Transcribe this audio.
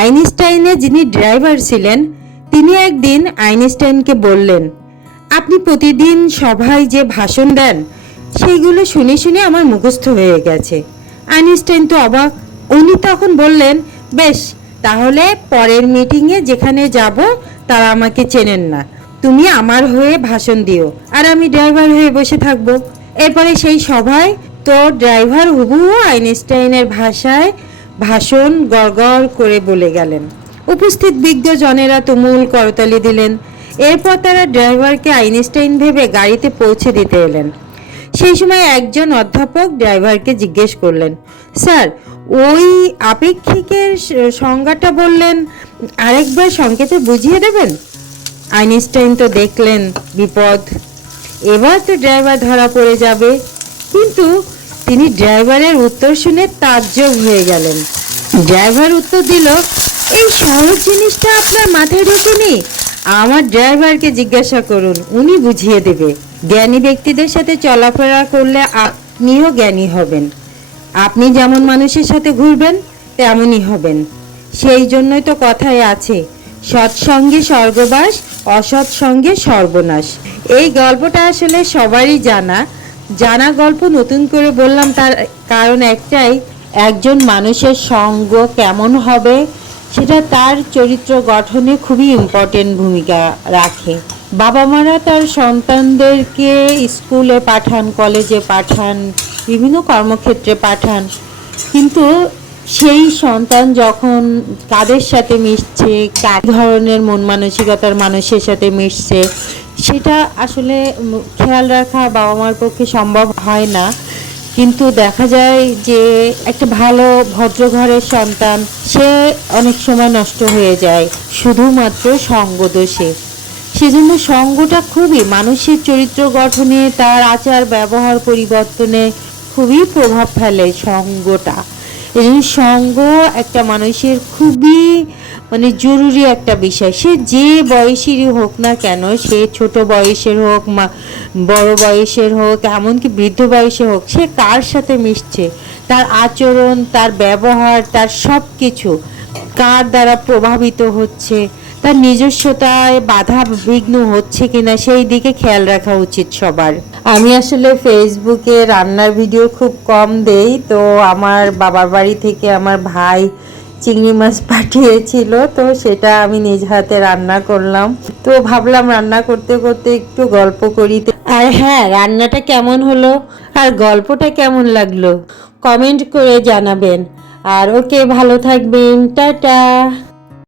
আইনস্টাইনের যিনি ড্রাইভার ছিলেন তিনি একদিন আইনস্টাইনকে বললেন, আপনি প্রতিদিন সভায় যে ভাষণ দেন সেইগুলো শুনে শুনে আমার মুখস্থ হয়ে গেছে। আইনস্টাইন তো অবাক। উনি তখন বললেন, বেশ, তাহলে পরের মিটিংয়ে যেখানে যাব তারা আমাকে চেনেন না, তুমি আমার হয়ে ভাষণ দিও আর আমি ড্রাইভার হয়ে বসে থাকবো। এরপরে সেই সভায় তো ড্রাইভার হুবহু আইনস্টাইনের ভাষায় ভাষণ গড়গড় করে বলে গেলেন। উপস্থিত বিজ্ঞজনেরা তুমুল করতালি দিলেন। এরপর তারা ড্রাইভারকে আইনস্টাইন ভেবে গাড়িতে পৌঁছে দিতে এলেন। সেই সময় একজন অধ্যাপক ড্রাইভারকে জিজ্ঞেস করলেন, স্যার, ওই আপেক্ষিকের সংজ্ঞাটা বললেন, আরেকবার সংক্ষেপে বুঝিয়ে দেবেন? আইনস্টাইন তো দেখলেন বিপদ, এবার তো ড্রাইভার ধরা পড়ে যাবে। কিন্তু তিনি ড্রাইভারের উত্তর শুনে তাজ্জব হয়ে গেলেন। ড্রাইভার উত্তর দিল, এই সহজ জিনিসটা আপনার মাথায় ঢোকেনি? আমার ড্রাইভারকে জিজ্ঞাসা করুন, উনি বুঝিয়ে দেবে। জ্ঞানী ব্যক্তিদের সাথে চলাফেরা করলে আপনিও জ্ঞানী হবেন। আপনি যেমন মানুষের সাথে ঘুরবেন তেমনই হবেন। সেই জন্যই তো কথায় আছে, সৎসঙ্গে স্বর্গবাস, অসৎ সঙ্গে সর্বনাশ। এই গল্পটা আসলে সবারই জানা গল্প, নতুন করে বললাম তার কারণ একটাই, একজন মানুষের সঙ্গ কেমন হবে সেটা তার চরিত্র গঠনে খুবই ইম্পর্টেন্ট ভূমিকা রাখে। বাবা মারা তার সন্তানদেরকে স্কুলে পাঠান, কলেজে পাঠান, বিভিন্ন কর্মক্ষেত্রে পাঠান, কিন্তু সেই সন্তান যখন কাদের সাথে মিশছে, কার ধরনের মন মানসিকতার মানুষের সাথে মিশছে, সেটা আসলে খেয়াল রাখা বাবা মার পক্ষে সম্ভব হয় না। কিন্তু দেখা যায় যে একটা ভালো ভদ্র ঘরের সন্তান সে অনেক সময় নষ্ট হয়ে যায় শুধুমাত্র সঙ্গ দোষে। সেজন্য সঙ্গটা খুবই মানুষের চরিত্র গঠনে, তার আচার ব্যবহার পরিবর্তনে খুবই প্রভাব ফেলে সঙ্গটা। এই জন্য সঙ্গ একটা মানুষের খুবই জরুরি একটা বিষয়। সে যে বয়সেরই হোক না কেন, সে ছোট বয়সের হোক, বড় বয়সের হোক, এমনকি বৃদ্ধ বয়সে হোক, সে কার সাথে মিশছে, তার আচরণ, তার ব্যবহার, তার সব কিছু কার দ্বারা প্রভাবিত হচ্ছে, তার নিজস্বতায় বাধা বিঘ্ন হচ্ছে কিনা সেই দিকে খেয়াল রাখা উচিত সবার। আমি আসলে ফেসবুকে রান্নার ভিডিও খুব কম দেই, তো আমার বাবার বাড়ি থেকে আমার ভাই চিংড়ি মাছ পাঠিয়েছিল, তো সেটা আমি নিজ হাতে রান্না করলাম। তো ভাবলাম রান্না করতে করতে একটু গল্প করি। আর হ্যাঁ, রান্নাটা কেমন হলো আর গল্পটা কেমন লাগলো কমেন্ট করে জানাবেন। আর ওকে, ভালো থাকবেন, টাটা।